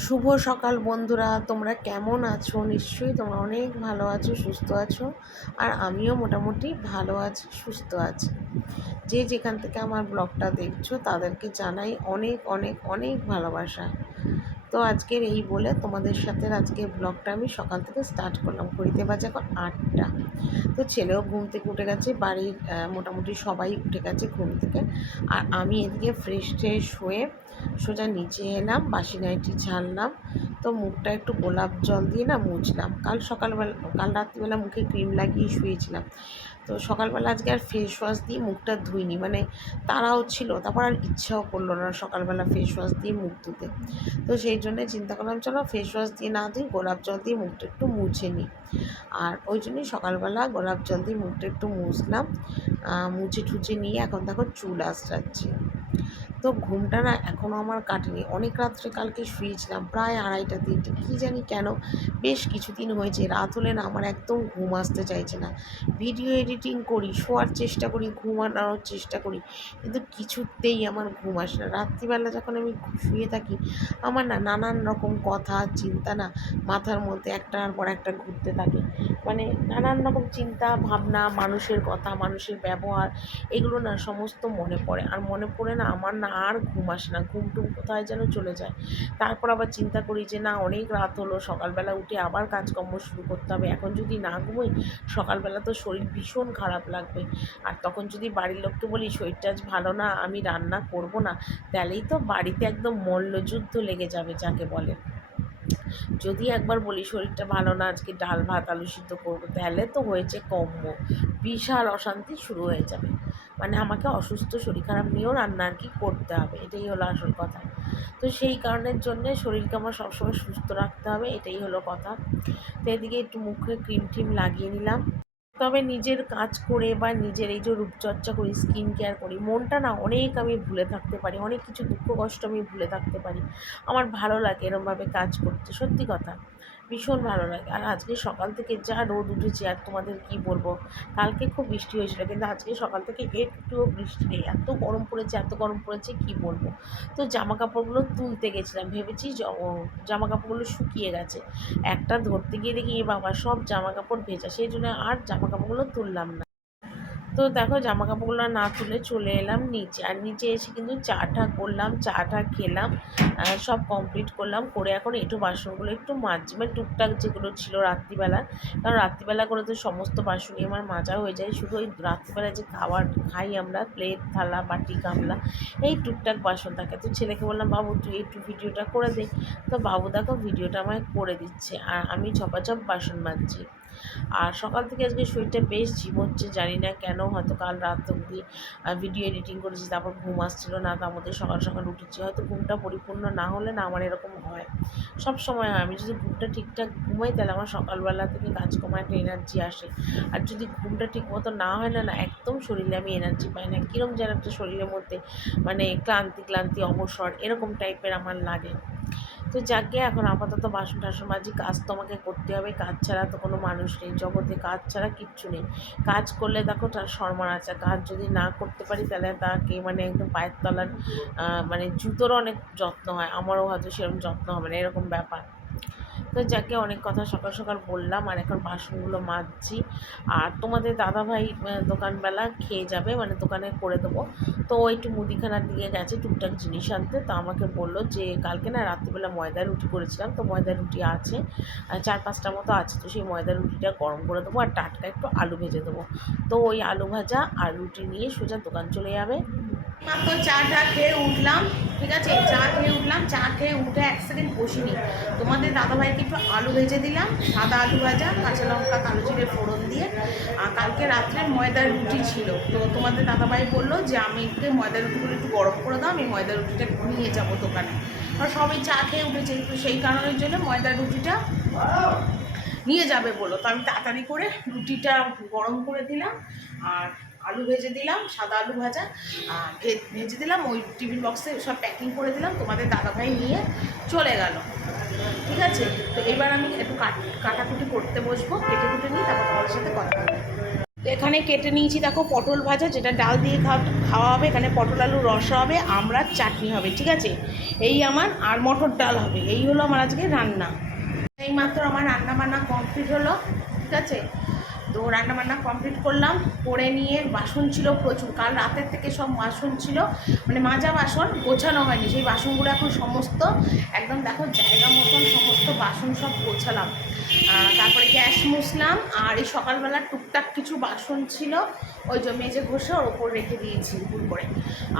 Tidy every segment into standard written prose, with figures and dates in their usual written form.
শুভ সকাল বন্ধুরা, তোমরা কেমন আছো? নিশ্চয়ই তোমরা অনেক ভালো আছো, সুস্থ আছো। আর আমিও মোটামুটি ভালো আছি, সুস্থ আছি। যে যেখান থেকে আমার ব্লগটা দেখছো তাদেরকে জানাই অনেক অনেক অনেক ভালোবাসা। তো আজকের এই বলে তোমাদের সাথে আজকের ব্লগটা আমি সকাল থেকে স্টার্ট করলাম। ঘড়িতে বাজে এখন 8টা। তো ছেলেও ঘুম থেকে উঠে গেছে, বাড়ির মোটামুটি সবাই উঠে গেছে ঘুম থেকে। আর আমি এদিকে ফ্রেশ ট্রেশ হয়ে সোজা নিচে এলাম, বাসি নাইটি ঝাড়লাম। তো মুখটা একটু গোলাপ জল দিয়ে না মুছলাম। কাল রাত্রিবেলা মুখে ক্রিম লাগিয়ে শুয়েছিলাম। তো সকালবেলা আজকে আর ফেস ওয়াশ দিয়ে মুখটা ধুইনি, মানে তাড়াও ছিল, তারপর আর ইচ্ছাও করলো না সকালবেলা ফেস ওয়াশ দিয়ে মুখ ধুতে। তো সেই জন্যে চিন্তা করলাম চলো ফেস ওয়াশ দিয়ে না ধুই, গোলাপ জল দিয়ে মুখটা একটু মুছে নিই। আর ওই জন্যই সকালবেলা গোলাপ জল দিয়ে মুখটা একটু মুছলাম। মুছে টুছে নিয়ে এখন দেখো চুল আঁচড়াচ্ছি। তো ঘুমটা না এখনও আমার কাটেনি, অনেক রাত্রে কালকে শুয়েছিলাম, প্রায় 2:30-3টে, কী জানি কেন বেশ কিছুদিন হয়েছে রাত হলে না আমার একদম ঘুম আসতে চাইছে না। ভিডিও এডিটিং করি, শোয়ার চেষ্টা করি, ঘুমানোর চেষ্টা করি, কিন্তু কিছুতেই আমার ঘুম আসে না। রাত্রিবেলা যখন আমি শুয়ে থাকি আমার না নানান রকম কথা চিন্তা না মাথার মধ্যে একটার পর একটা ঘুরতে থাকে, মানে নানান রকম চিন্তা ভাবনা, মানুষের কথা, মানুষের ব্যবহার, এগুলো না সমস্ত মনে পড়ে। আর মনে পড়ে না আমার না আর ঘুম আসে না, ঘুম টুম কোথায় যেন চলে যায়। তারপর আবার চিন্তা করি যে না অনেক রাত হলো, সকালবেলা উঠে আবার কাজকর্ম শুরু করতে হবে, এখন যদি না ঘুমোই সকালবেলা তো শরীর ভীষণ খারাপ লাগবে। আর তখন যদি বাড়ির লোককে বলি শরীরটা আজ ভালো না, আমি রান্না করব না, তাহলেই তো বাড়িতে একদম মল্লযুদ্ধ লেগে যাবে যাকে বলে। যদি একবার বলি শরীরটা ভালো না, আজকে ডাল ভাত আলু সিদ্ধ করবো, তাহলে তো হয়েছে কম্ম, বিশাল অশান্তি শুরু হয়ে যাবে। মানে আমাকে অসুস্থ শরীর খারাপ নিয়েও রান্না আর কি করতে হবে, এটাই হলো আসল কথা। তো সেই কারণের জন্যে শরীরকে আমার সবসময় সুস্থ রাখতে হবে, এটাই হলো কথা। তো এদিকে একটু মুখে ক্রিম টিম লাগিয়ে নিলাম। তবে নিজের কাজ করে বা নিজের এই যে রূপচর্চা করি, স্কিন কেয়ার করি, মনটা না অনেক আমি ভুলে থাকতে পারি, অনেক কিছু দুঃখ কষ্ট আমি ভুলে থাকতে পারি। আমার ভালো লাগে এরমভাবে কাজ করতে, সত্যি কথা ভীষণ ভালো লাগে। আর আজকে সকাল থেকে যা রোদ উঠেছে আর তোমাদের কি বলবো, কালকে খুব বৃষ্টি হয়েছিল কিন্তু আজকে সকাল থেকে একটুও বৃষ্টি নেই, এত গরম পড়েছে, এত গরম পড়েছে কি বলবো। তো জামা কাপড়গুলো তুলতে গেছিলাম, ভেবেছি জামা কাপড়গুলো শুকিয়ে গেছে, একটা ধরতে গিয়ে দেখি এ বাবা সব জামা কাপড় ভেজা, সেই জন্য আর জামা কাপড়গুলো তুললাম না। তো দেখো জামা কাপড়গুলো না তুলে চলে এলাম নিচে। আর নিচে এসে কিন্তু চাটা করলাম, চাটা খেলাম, সব কমপ্লিট করলাম, করে এখন একটু বাসনগুলো একটু মাজছি, মানে টুকটাক যেগুলো ছিল রাত্রিবেলা, কারণ রাত্রিবেলা করে তো সমস্ত বাসনই আমার মাজা হয়ে যায়, শুধু ওই রাত্রিবেলা যে খাবার খাই আমরা, প্লেট থালা বাটি গামলা, এই টুকটাক বাসন থাকে। তো ছেলেকে বললাম বাবু তুই একটু ভিডিওটা করে দে। তো বাবু দেখো ভিডিওটা আমায় করে দিচ্ছে আর আমি ঝপাঝপ বাসন মাজছি। আর সকাল থেকে আজকে শরীরটা বেশ ঝিমোচ্ছে, জানি না কেন, হয়তো কাল রাত অবধি ভিডিও এডিটিং করেছি, তারপর ঘুম আসছিল না, তার মধ্যে সকাল সকাল উঠেছি, হয়তো ঘুমটা পরিপূর্ণ না হলে না আমার এরকম হয়, সব সময় হয়। আমি যদি ঘুমটা ঠিকঠাক ঘুমাই তাহলে আমার সকালবেলা থেকে কাজকর্মে একটা এনার্জি আসে। আর যদি ঘুমটা ঠিক মতো না হয় না, না একদম শরীরে আমি এনার্জি পাই না, কীরকম যেন একটা শরীরের মধ্যে মানে ক্লান্তি ক্লান্তি অবসর এরকম টাইপের আমার লাগে। তো যাকে এখন আপাতত বাসন টাসন মাজি, কাজ তো আমাকে করতে হবে, কাজ ছাড়া তো কোনো মানুষ নেই জগতে, কাজ ছাড়া কিচ্ছু নেই। কাজ করলে দেখো তার সম্মান আছে, কাজ যদি না করতে পারি তাহলে তাকে মানে একদম পায়ের তলার মানে জুতোরও অনেক যত্ন হয়, আমারও হয়তো সেরকম যত্ন হবে না, এরকম ব্যাপার। তো যাকে অনেক কথা সকাল সকাল বললাম, আর এখন বাসনগুলো মাজছি। আর তোমাদের দাদাভাই দোকানবেলা খেয়ে যাবে, মানে দোকানে করে দেবো। তো ও একটু মুদিখানার দিকে গেছে টুকটাক জিনিস আনতে, তো আমাকে বললো যে কালকে না রাত্রিবেলা ময়দার রুটি করেছিলাম, তো ময়দার রুটি আছে 4-5টা মতো আছে, তো সেই ময়দার রুটিটা গরম করে দেবো আর টাটকা একটু আলু ভেজে দেবো। তো ওই আলু ভাজা আর রুটি নিয়ে সোজা দোকান চলে যাবে। মাত্র চাটা খেয়ে উঠলাম, ঠিক আছে, চা খেয়ে উঠলাম, চা খেয়ে উঠে 1 সেকেন্ড বসিনি, তোমাদের দাদাভাইকে একটু আলু ভেজে দিলাম, সাদা আলু ভাজা, কাঁচা লঙ্কা কালো জিরে ফোড়ন দিয়ে। আর কালকে রাত্রে ময়দার রুটি ছিল, তো তোমাদের দাদাভাই বললো যে আমি ময়দার রুটিগুলো একটু গরম করে দাও, আমি ময়দার রুটিটা নিয়ে যাবো দোকানে। আর সবাই চা খেয়ে উঠেছে, তো সেই কারণের জন্য ময়দার রুটিটা নিয়ে যাবে বলো, তো আমি তাড়াতাড়ি করে রুটিটা গরম করে দিলাম আর আলু ভেজে দিলাম, সাদা আলু ভাজা ভেজে দিলাম, ওই টিফিন বক্সে সব প্যাকিং করে দিলাম, তোমাদের দাদাভাই নিয়ে চলে গেল। ঠিক আছে, তো এবার আমি একটু কাটাকুটি করতে বসবো, কেটে কুটে নিই, তারপর তোমাদের সাথে কথা হবে। তো এখানে কেটে নিয়েছি দেখো পটল ভাজা, যেটা ডাল দিয়ে খাওয়া হবে। এখানে পটল আলুর রসা হবে, আমড়ার চাটনি হবে, ঠিক আছে। এই আমার আর মটর ডাল হবে। এই হলো আমার আজকে রান্না। এইমাত্র আমার রান্না বান্না কমপ্লিট হলো, ঠিক আছে। তো রান্নাবান্না কমপ্লিট করলাম, করে নিয়ে বাসন ছিল প্রচুর, কাল রাতের থেকে সব বাসন ছিল, মানে মাজা বাসন, গোছানো হয়নি। সেই বাসনগুলো এখন সমস্ত একদম দেখো জায়গা মতন সমস্ত বাসন সব গোছালাম। তারপরে গ্যাস মুছলাম, আর এই সকালবেলা টুকটাক কিছু বাসন ছিল, ওই যে মেজে ঘষে ওর ওপর রেখে দিয়েছি ভুল করে।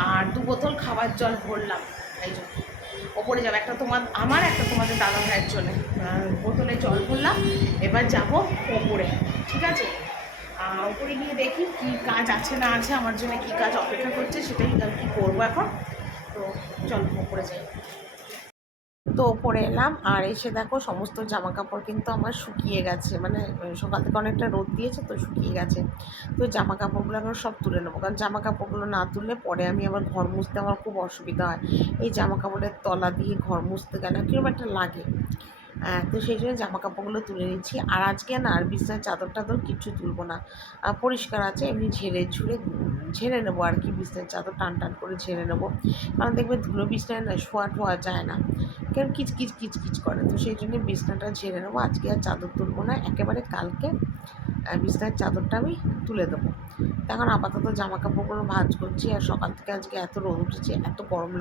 আর 2 বোতল খাবার জল ভরলাম, এই জন্য ওপরে যাবো, একটা আমার একটা তোমাদের দাদা ভাইয়ের জন্য বোতলে জল ভরলাম। এবার যাব ওপরে, ঠিক আছে। ওপরে গিয়ে দেখি কী কাজ আছে না আছে, আমার জন্য কী কাজ অপেক্ষা করছে, সেটাই আমি কী করবো এখন। তো চল ওপরে যাই। তো ওপরে এলাম, আর এসে দেখো সমস্ত জামা কাপড় কিন্তু আমার শুকিয়ে গেছে, মানে সকাল থেকে অনেকটা রোদ দিয়েছে তো শুকিয়ে গেছে। তো জামা কাপড়গুলো আমার সব তুলে নেবো, কারণ জামা কাপড়গুলো না তুললে পরে আমি আবার ঘর মুছতে আমার খুব অসুবিধা হয়। এই জামা কাপড়ের তলা দিয়ে ঘর মুছতে গেলে কীরকম একটা লাগে। তো সেই জন্য জামা কাপড়গুলো তুলে নিচ্ছি। আর আজকে না আর বিছানার চাদর টাদর কিছু তুলবো না, পরিষ্কার আছে, এমনি ঝেড়ে নেবো আর কি। বিছানার চাদর টান টান করে ঝেড়ে নেবো, কারণ দেখবে ধুলো বিছনায় না শোয়া টোয়া যায় না, কেন কিচকিচ কিচকিচ করে। তো সেই জন্য বিছনাটা ঝেড়ে নেবো, আজকে আর চাদর তুলবো না, একেবারে কালকে বিছনার চাদরটা আমি তুলে দেবো। এখন আপাতত জামা কাপড়গুলো ভাঁজ করছি। আর সকাল থেকে আজকে এত রোদ উঠেছে, এত গরম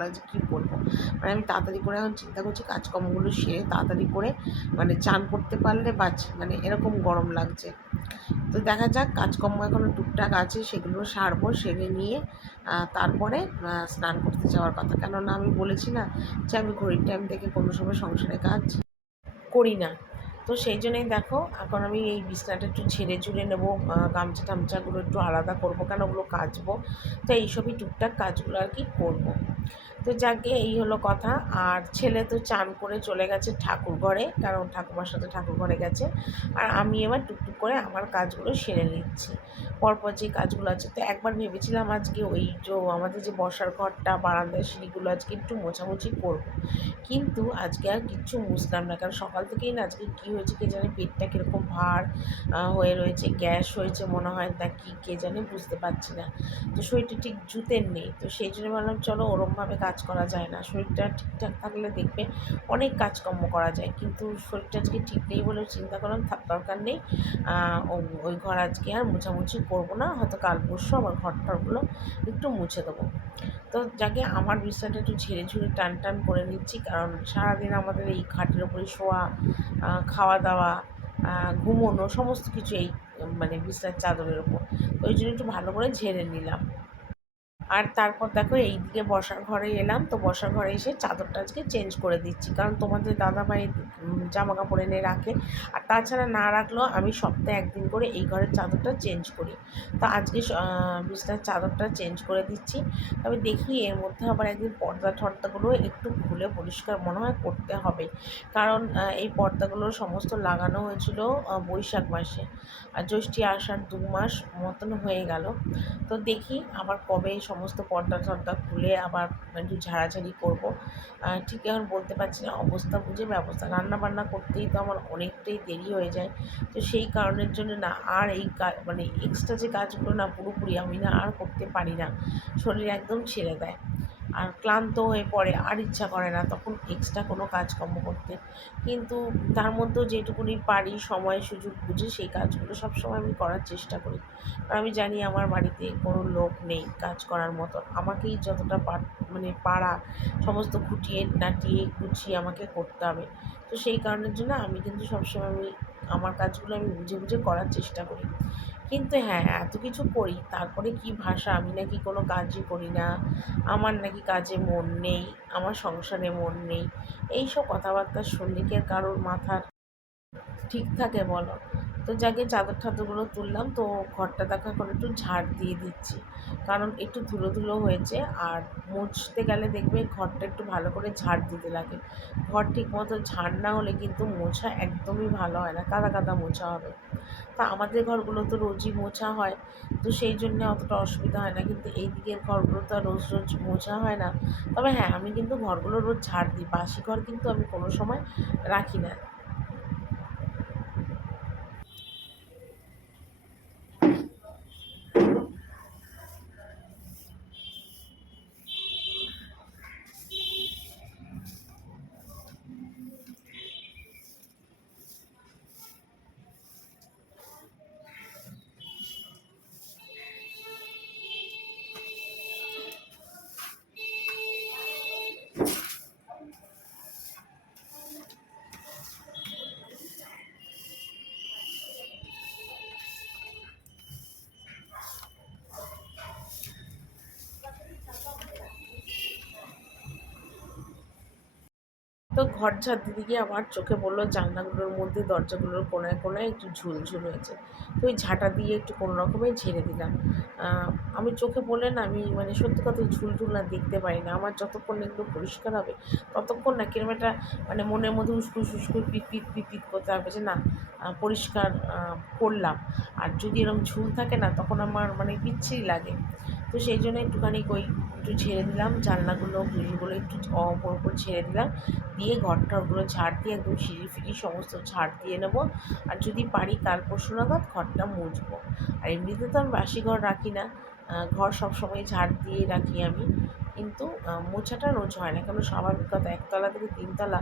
লাগছে কী বলবো। মানে আমি তাড়াতাড়ি করে এখন চিন্তা করছি কাজকর্মগুলো সেরে তাড়াতাড়ি করে মানে চান করতে পারলে মানে এরকম গরম লাগছে। তো দেখা যাক, কাজকর্ম এখনও টুকটাক আছে, সেগুলো সারবো, সেরে নিয়ে তারপরে স্নান করতে যাওয়ার কথা। কেননা আমি বলেছি না যে আমি ঘড়ির টাইম থেকে কোনো সময় সংসারে কাজ করি না। তো সেই জন্যই দেখো এখন আমি এই বিছনাটা একটু ঝেড়ে ঝুড়ে নেবো, গামছা টামছাগুলো একটু আলাদা করবো, কেন ওগুলো কাচবো। তো এইসবই টুকটাক কাজগুলো আর কি করবো। তো যাকে এই হলো কথা। আর ছেলে তো চান করে চলে গেছে ঠাকুর ঘরে, কারণ ঠাকুমার সাথে ঠাকুর ঘরে গেছে। আর আমি এবার টুকটুক করে আমার কাজগুলো সেরে নিচ্ছি, পরপর যে কাজগুলো আছে। তো একবার ভেবেছিলাম আজকে ওই যে আমাদের যে বসার ঘরটা, বারান্দার সিঁড়িগুলো আজকে একটু মোছামুছি করবো, কিন্তু আজকে আর কিচ্ছু মুছলাম না, কারণ সকাল থেকেই না আজকে কী হয়েছে কে জানে, পেটটা কীরকম ভার হয়ে রয়েছে, গ্যাস হয়েছে মনে হয় না কি কে জানে, বুঝতে পারছি না। তো শরীরটা ঠিক জুতের নেই, তো সেই জন্য ভাবলাম চলো ওরমভাবে কাজ করা যায় না। শরীরটা ঠিকঠাক থাকলে দেখবে অনেক কাজকর্ম করা যায়, কিন্তু শরীরটা আজকে ঠিক নেই বলে চিন্তা করলাম দরকার নেই, ওই ঘর আজকে আর মোছামুছি করবো না, হয়তো কাল পরশু আমার ঘরটারগুলো একটু মুছে দেবো। তো যাকে আমার বিছানাটা একটু ঝেড়ে ঝুড়ে টান টান করে নিচ্ছি, কারণ সারাদিন আমাদের এই খাটের ওপরে শোয়া, খাওয়া দাওয়া, ঘুমোনো, সমস্ত কিছু এই মানে বিছানার চাদরের ওপর। ওই জন্য একটু ভালো করে ঝেড়ে নিলাম। আর তারপর দেখো এইদিকে বসার ঘরে এলাম, তো বসার ঘরে এসে চাদরটা আজকে চেঞ্জ করে দিচ্ছি, কারণ তোমাদের দাদাভাই জামা কাপড় এনে রাখে, আর তাছাড়া না রাখলেও আমি সপ্তাহে একদিন করে এই ঘরের চাদরটা চেঞ্জ করি। তো আজকে বিছনার চাদরটা চেঞ্জ করে দিচ্ছি। তবে দেখি এর মধ্যে আবার একদিন পর্দা টর্দাগুলো একটু খুলে পরিষ্কার মনে হয় করতে হবে, কারণ এই পর্দাগুলো সমস্ত লাগানো হয়েছিল বৈশাখ মাসে, আর জ্যৈষ্ঠী আষাঢ় 2 মাস মতন হয়ে গেল। তো দেখি আবার কবে এই সমস্ত পর্দা টর্দা খুলে আবার একটু ঝাড়াঝাড়ি করবো, ঠিক এখন বলতে পারছি না, অবস্থা বুঝে ব্যবস্থা। রান্না বান্না করতেই তো আমার অনেকটাই দেরি হয়ে যায়, তো সেই কারণের জন্য না আর এই মানে এক্সট্রা যে কাজগুলো না পুরোপুরি আমি না আর করতে পারি না, শরীর একদম ছেড়ে দেয়, আর ক্লান্ত হয়ে পড়ে, আর ইচ্ছা করে না তখন এক্সট্রা কোনো কাজকর্ম করতে। কিন্তু তার মধ্যেও যেটুকুনি পারি সময় সুযোগ বুঝে সেই কাজগুলো সবসময় আমি করার চেষ্টা করি, কারণ আমি জানি আমার বাড়িতে কোনো লোক নেই কাজ করার মতন, আমাকেই যতটা মানে পারা সমস্ত খুঁটিয়ে নাটিয়ে গুছিয়ে আমাকে করতে হবে। তো সেই কারণের জন্য আমি কিন্তু সবসময় আমার কাজগুলো আমি বুঝে বুঝে করার চেষ্টা করি। কিন্তু হ্যাঁ, এত কিছু করি তারপরে কি ভাষা, আমি নাকি কোনো কাজই করি না, আমার নাকি কাজে মন নেই, আমার সংসারে মন নেই, এইসব কথাবার্তা শুনলে কি আর কারোর মাথার ঠিক থাকে বলো। তো যাকে চাদর টাদরগুলো তুললাম, তো ঘরটা দেখো এখন একটু ঝাড় দিয়ে দিচ্ছি, কারণ একটু ধুলো ধুলো হয়েছে, আর মুছতে গেলে দেখবে ঘরটা একটু ভালো করে ঝাড় দিতে লাগে। ঘর ঠিক মতো ঝাড় না হলে কিন্তু মোছা একদমই ভালো হয় না, কাদা কাদা মোছা হবে। তা আমাদের ঘরগুলো তো রোজই মোছা হয়, তো সেই জন্যে অতটা অসুবিধা হয় না, কিন্তু এই দিকের ঘরগুলো তো আর রোজ রোজ মোছা হয় না। তবে হ্যাঁ, আমি কিন্তু ঘরগুলো রোজ ঝাড় দিই, বাসি ঘর কিন্তু আমি কোনো সময় রাখি না। তো ঘর ঝাড় দিতে গিয়ে আমার চোখে পড়লো জানলাগুলোর মধ্যে, দরজাগুলোর কোনায় কোনায় একটু ঝুল হয়েছে। তো ওই ঝাঁটা দিয়ে একটু কোনো রকমে ঝেড়ে দিলাম। আমি চোখে পড়লে না, আমি মানে সত্যি কথা ঝুল না দেখতে পারি না। আমার যতক্ষণ না এগুলো পরিষ্কার হবে ততক্ষণ না কিরকম একটা মানে মনের মধ্যে উস্কুস পিত করতে হবে যে না পরিষ্কার করলাম। আর যদি এরকম ঝুল থাকে না তখন আমার মানে বিচ্ছিরি লাগে। তো সেই জন্য একটুখানি একটু ঝেড়ে দিলাম, জানলাগুলো গ্রিলগুলো একটু ওপর ঝেড়ে দিলাম, দিয়ে ঘরটাগুলো ঝাড় দিয়ে একদম সিঁড়ি ফিরি সমস্ত ঝাড় দিয়ে নেবো। আর যদি পারি কাল পরশু নাগাদ ঘরটা মুছবো। আর এমনিতে তো আমি বাসি ঘর রাখি না, ঘর সবসময় ঝাড় দিয়ে রাখি আমি, কিন্তু মোছাটা রোজ হয় না, কেন স্বাভাবিক কথা, একতলা থেকে তিনতলা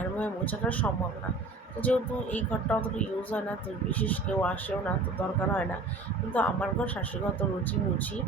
এরমভাবে মোছাটা সম্ভব না। তো যেহেতু এই ঘরটা অতটা ইউজ হয় না, তো বিশেষ কেউ আসেও না, তো দরকার হয় না। কিন্তু আমার ঘর শাশুড়ি ঘর তো রোজই মুছি।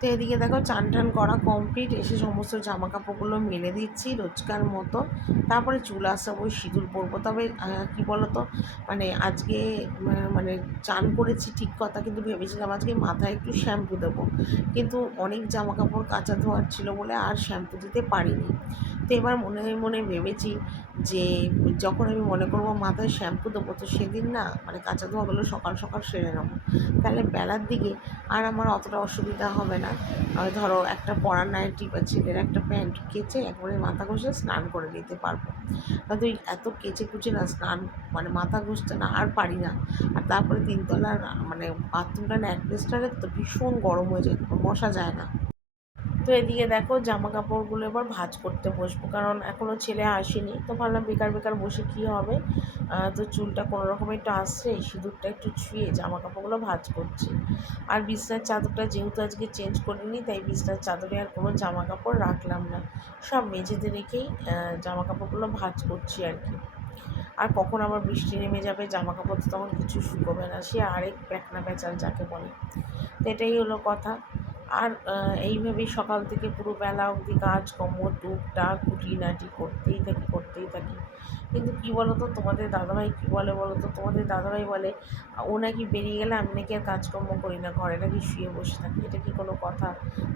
তো এদিকে দেখো চান টান করা কমপ্লিট, এসে সমস্ত জামা কাপড়গুলো মেলে দিচ্ছি রোজকার মতো। তারপরে চুল আসাবো, সিঁদুর পরবো। তবে কি বলো তো, মানে আজকে মানে চান করেছি ঠিক কথা, কিন্তু ভেবেছিলাম আজকে মাথায় একটু শ্যাম্পু দেবো, কিন্তু অনেক জামা কাপড় কাচা ধোয়ার ছিল বলে আর শ্যাম্পু দিতে পারিনি। তো এবার মনে মনে ভেবেছি যে যখন আমি মনে করবো মাথায় শ্যাম্পু দেবো, তো সেদিন না মানে কাচা ধোয়াগুলো সকাল সকাল সেরে নেবো, তাহলে বেলার দিকে আর আমার অতটা অসুবিধা হবে না। ধরো একটা পরার নাইটি বা ছেলের একটা প্যান্ট কেচে একবারে মাথা ঘষে স্নান করে নিতে পারবো। কিন্তু এই এত কেচে কুচে না স্নান মানে মাথা ঘষতে না আর পারি না। আর তারপরে তিনতলার মানে বাথরুমটা না অ্যাডভেস্টারের, তো ভীষণ গরম হয়ে যায়, বসা যায় না। তো এদিকে দেখো জামা কাপড়গুলো এবার ভাঁজ করতে বসবো, কারণ এখনও ছেলে আসেনি, তো ভাবলাম বেকার বেকার বসে কী হবে। তো চুলটা কোনো রকম একটু আসছে, সিঁদুরটা একটু ছুঁয়ে জামা কাপড়গুলো ভাঁজ করছি। আর বিছনার চাদরটা যেহেতু আজকে চেঞ্জ করিনি, তাই বিছনার চাদরে আর কোনো জামা কাপড় রাখলাম না, সব মেঝেতে রেখেই জামা কাপড়গুলো ভাঁজ করছি আর কি। আর কখন আবার বৃষ্টি নেমে যাবে, জামা কাপড় তো তখন কিছু শুকোবে না, সে আরেক প্যাকনা প্যাচাল যাকে বলে। তো এটাই হলো কথা। আর এইভাবেই সকাল থেকে পুরো বেলা অবধি কাজকর্ম টুকটাক খুঁটিনাটি করতেই থাকি। কিন্তু কী বলো তো, তোমাদের দাদাভাই কী বলে বলো তো, তোমাদের দাদাভাই বলে ও নাকি বেরিয়ে গেলে আমি নাকি আর কাজকর্ম করি না, ঘরে নাকি শুয়ে বসে থাকি। এটা কি কোনো কথা?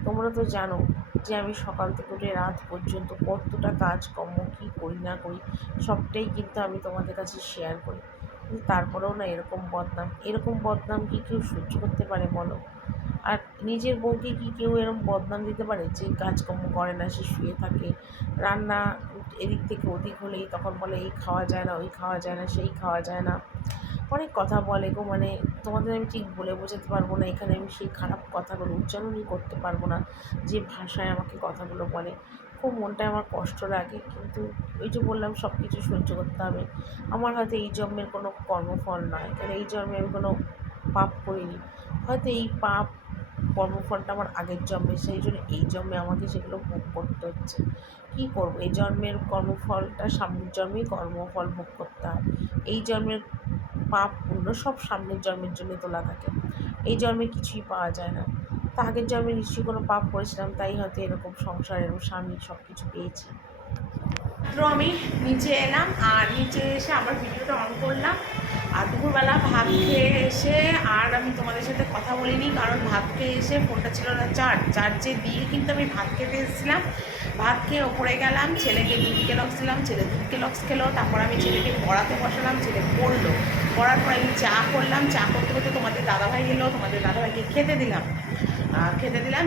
তোমরা তো জানো যে আমি সকাল থেকে উঠে রাত পর্যন্ত কতটা কাজকর্ম কী করি না করি, সবটাই কিন্তু আমি তোমাদের কাছে শেয়ার করি। কিন্তু তারপরেও না এরকম বদনাম কি কেউ সহ্য করতে পারে বলো? আর নিজের বউকে কি কেউ এরকম বদনাম দিতে পারে যে কাজকর্ম করে না, সে শুয়ে থাকে, রান্না এদিক থেকে ওদিক হলেই তখন বলে এই খাওয়া যায় না, ওই খাওয়া যায় না, সেই খাওয়া যায় না, অনেক কথা বলে গো। মানে তোমাদের আমি ঠিক বলে বোঝাতে পারবো না, এখানে আমি সেই খারাপ কথাগুলো উচ্চারণই করতে পারবো না যে ভাষায় আমাকে কথাগুলো বলে। খুব মনটায় আমার কষ্ট লাগে, কিন্তু ওই যে বললাম সব কিছু সহ্য করতে হবে। আমার হয়তো এই জন্মের কোনো কর্মফল নয়, কারণ এই জন্মে আমি কোনো পাপ করিনি। হয়তো এই পাপ কর্মফলটা আমার আগের জন্মে, সেই জন্য এই জন্মে আমাকে সেগুলো ভোগ করতে হচ্ছে। কী করবো, এই জন্মের কর্মফলটা সামনের জন্মেই কর্মফল ভোগ করতে হয়। এই জন্মের পাপ পুণ্য সব সামনের জন্মের জন্য তোলা থাকে, এই জন্মে কিছুই পাওয়া যায় না। তা আগের জন্মে নিশ্চয়ই কোনো পাপ করেছিলাম, তাই হয়তো এরকম সংসার এরকম স্বামী সব কিছু পেয়েছি। তো আমি নিচে এলাম, আর নিচে এসে আবার ভিডিওটা অন করলাম। আর দুপুরবেলা ভাত খেয়ে এসে আর আমি তোমাদের সাথে কথা বলিনি, কারণ ভাত খেয়ে এসে ফোনটা ছিল না চার্জে দিয়ে কিন্তু আমি ভাত খেতে এসেছিলাম। ভাত খেয়ে ওপরে গেলাম, ছেলেকে দুধ কেলক্স দিলাম, ছেলে দুধ কেলক্স খেলো, তারপর আমি ছেলেকে পড়াতে বসালাম, ছেলে পড়লো। পড়ার পর আমি চা করলাম, চা করতে করতে তোমাদের দাদাভাই এলো, তোমাদের দাদাভাইকে খেতে দিলাম।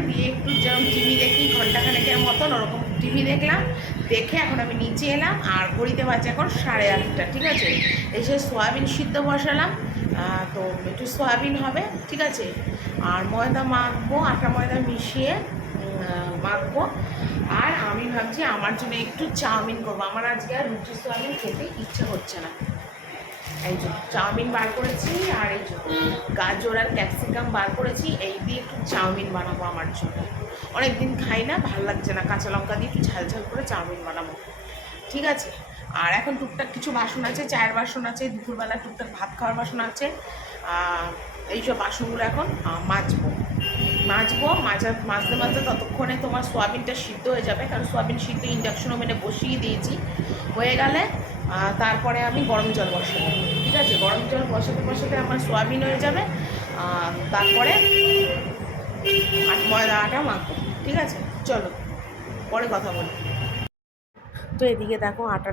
দিয়ে একটু যেরকম টিভি দেখি ঘন্টাখানেকের মতন, ওরকম টিভি দেখলাম। দেখে এখন আমি নিচে এলাম, আর ঘড়িতে বাজে এখন 8:30, ঠিক আছে। এসে সয়াবিন সিদ্ধ বসালাম, তো একটু সয়াবিন হবে, ঠিক আছে। আর ময়দা মাখবো, আটা ময়দা মিশিয়ে মাখবো। আর আমি ভাবছি আমার জন্য একটু চাউমিন করবো, আমার আজকে আর রুটি সয়াবিন খেতে ইচ্ছে হচ্ছে না। এই যে চাউমিন বার করেছি, আর এই যে গাজর আর ক্যাপসিকাম বার করেছি, এই দিয়ে একটু চাউমিন বানাবো আমার জন্য। অনেক দিন খাই না, ভালো লাগছে না, কাঁচা লঙ্কা দিয়ে একটু ঝাল ঝাল করে চাউমিন বানাবো, ঠিক আছে। আর এখন টুকটাক কিছু বাসন আছে, চায়ের বাসন আছে, দুপুরবেলা টুকটাক ভাত খাওয়ার বাসন আছে। এইসব বাসনগুলো এখন মাঝতে মাঝতে ততক্ষণে তোমার সোয়াবিনটা সিদ্ধ হয়ে যাবে, কারণ সোয়াবিন সিদ্ধ ইন্ডাকশন ওভেনে বসিয়ে দিয়েছি। হয়ে গেলে তারপরে আমি গরম জল বসাবো, ঠিক আছে। গরম জল বসাতে আমার সোয়াবিন হয়ে যাবে। তারপরে ময়দা আটা মাখবো, ঠিক আছে। চলো পরে কথা বলি। তো এদিকে দেখো আটা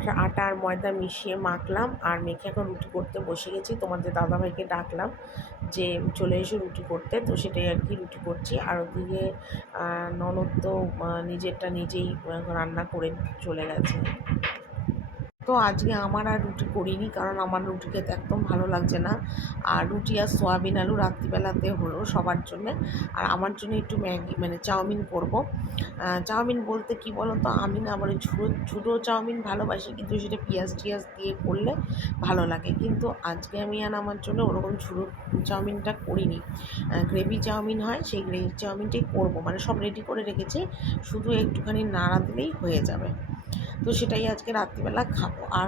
আর ময়দা মিশিয়ে মাখলাম, আর মেখে এখন রুটি করতে বসে গেছি। তোমাদের দাদাভাইকে ডাকলাম যে চলে এসে রুটি করতে, তো সেটাই আর কি রুটি করছি। আর ওদিকে ননদ তো নিজেরটা নিজেই রান্না করে চলে গেছে। তো আজকে আমার আর রুটি করিনি, কারণ আমার রুটি খেতে একদম ভালো লাগছে না। আর রুটি আর সোয়াবিন আলু রাত্রিবেলাতে হলো সবার জন্যে, আর আমার জন্য একটু ম্যাগি মানে চাউমিন করব। চাউমিন বলতে কি বলো তো, আমি না আবার ছোটো চাউমিন ভালোবাসি, কিন্তু সেটা পেঁয়াজ টিয়াজ দিয়ে করলে ভালো লাগে। কিন্তু আজকে আমি আর আমার জন্য ওরকম ছোটো চাউমিনটা করিনি। গ্রেভি চাউমিন হয়, সেই গ্রেভি চাউমিনটাই করব, মানে সব রেডি করে রেখেছি, শুধু একটুখানি নাড়া দিলেই হয়ে যাবে। তো সেটাই আজকে রাত্রিবেলা খাবো। আর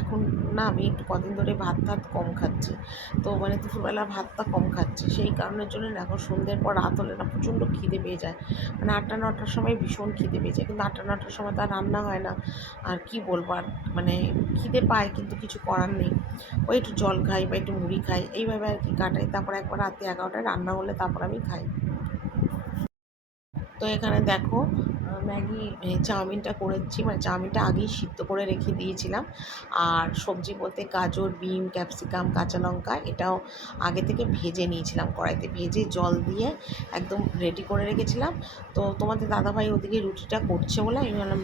এখন না আমি একটু কদিন ধরে ভাত কম খাচ্ছি, তো মানে দুপুরবেলা ভাতটা কম খাচ্ছি, সেই কারণের জন্য না এখন সন্ধ্যের পর রাত হলে না প্রচণ্ড খিদে পেয়ে যায়। মানে 8টা 9টার সময় ভীষণ খিদে পেয়ে যায়, কিন্তু 8টা 9টার সময় তো আর রান্না হয় না। আর কি বলবো, আর মানে খিদে পায়, কিন্তু কিছু করার নেই। ওই একটু জল খাই বা একটু মুড়ি খাই, এইভাবে আর কি কাটাই। তারপর একবার রাতে 11টায় রান্না হলে তারপর আমি খাই। তো এখানে দেখো ম্যাগি চাউমিনটা করেছি, মানে চাউমিনটা আগেই সিদ্ধ করে রেখে দিয়েছিলাম। আর সবজি বলতে গাজর, বিন, ক্যাপসিকাম, কাঁচা লঙ্কা এটাও আগে থেকে ভেজে নিয়েছিলাম, কড়াইতে ভেজে জল দিয়ে একদম রেডি করে রেখেছিলাম। তো তোমাদের দাদাভাই ওদিকে রুটিটা করছে বলে আমি ভাবলাম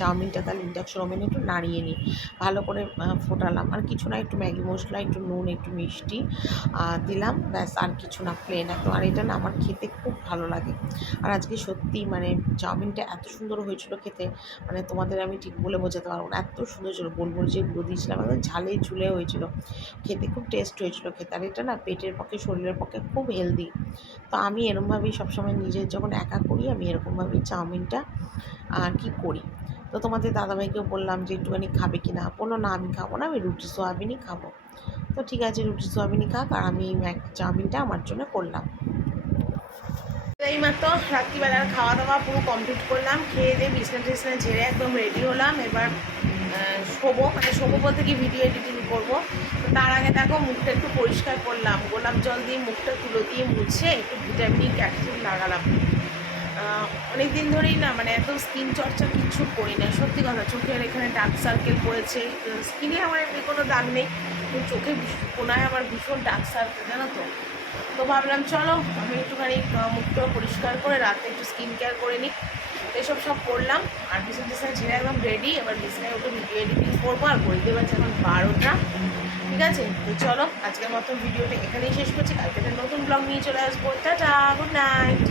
চাউমিনটা তাহলে ইন্ডাকশন ওভেনে একটু নাড়িয়ে নিই, ভালো করে ফোটালাম। আর কিছু না, একটু ম্যাগি মশলা, একটু নুন, একটু মিষ্টি দিলাম, ব্যাস, আর কিছু না, প্লেন একদম। আর এটা না আমার খেতে খুব ভালো লাগে। আর আজকে সত্যি মানে চাউমিনটা এত সুন্দর হয়েছিল খেতে, মানে তোমাদের আমি ঠিক বলে বোঝাতে পারবো না, এত সুন্দর ছিল। গোলমরিচ যে গুঁড়ো দিয়েছিলাম একদম ঝালে ঝুলে হয়েছিল, খেতে খুব টেস্ট হয়েছিল খেতে। আর এটা না পেটের পক্ষে শরীরের পক্ষে খুব হেলদি। তো আমি এরকমভাবেই সবসময় নিজের যখন একা করি, আমি এরকমভাবেই চাউমিনটা আর কি করি। তো তোমাদের দাদাভাইকেও বললাম যে একটুখানি খাবে কি না, বললো না আমি খাবো না, আমি রুটি সোয়াবিনই খাবো। তো ঠিক আছে, রুটি সোয়াবিনই খাক, আর আমি চাউমিনটা আমার জন্য করলাম। এইমাত্র রাত্রিবেলার খাওয়া দাওয়া পুরো কমপ্লিট করলাম, খেয়ে দিয়ে বিছনা টিছনা ঝেড়ে একদম রেডি হলাম। এবার শোবো, মানে শোবো বলতে কি ভিডিও এডিটিং করবো। তো তার আগে দেখো মুখটা একটু পরিষ্কার করলাম, গোলাপ জল দিয়ে মুখটা তুলো দিয়ে মুছে একটু ভিটামিন ক্যাপসুল লাগালাম। অনেক দিন ধরেই না মানে এত স্কিন চর্চা কিচ্ছু করি না, সত্যি কথা। চোখের এখানে ডার্ক সার্কেল পড়েছে, স্কিনে আমার এমনি কোনো দাগ নেই, তো চোখে কোনায় আমার ভীষণ ডার্ক সার্কেল, জানো তো। তো ভাবলাম চলো আমি একটুখানি মুখটা পরিষ্কার করে রাতে একটু স্কিন কেয়ার করে নিই। এসব সব করলাম, আর বিছানা টিছানা ঝেড়ে একদম রেডি। এবার বিছানায় একটু ভিডিও এডিটিং করবো, আর ঘড়িতে বাজে এখন 12টা। ঠিক আছে, তো চলো আজকের মতন ভিডিওটা এখানেই শেষ করছি, কালকে একটা নতুন ব্লগ নিয়ে চলে আসবো। Tata, good night.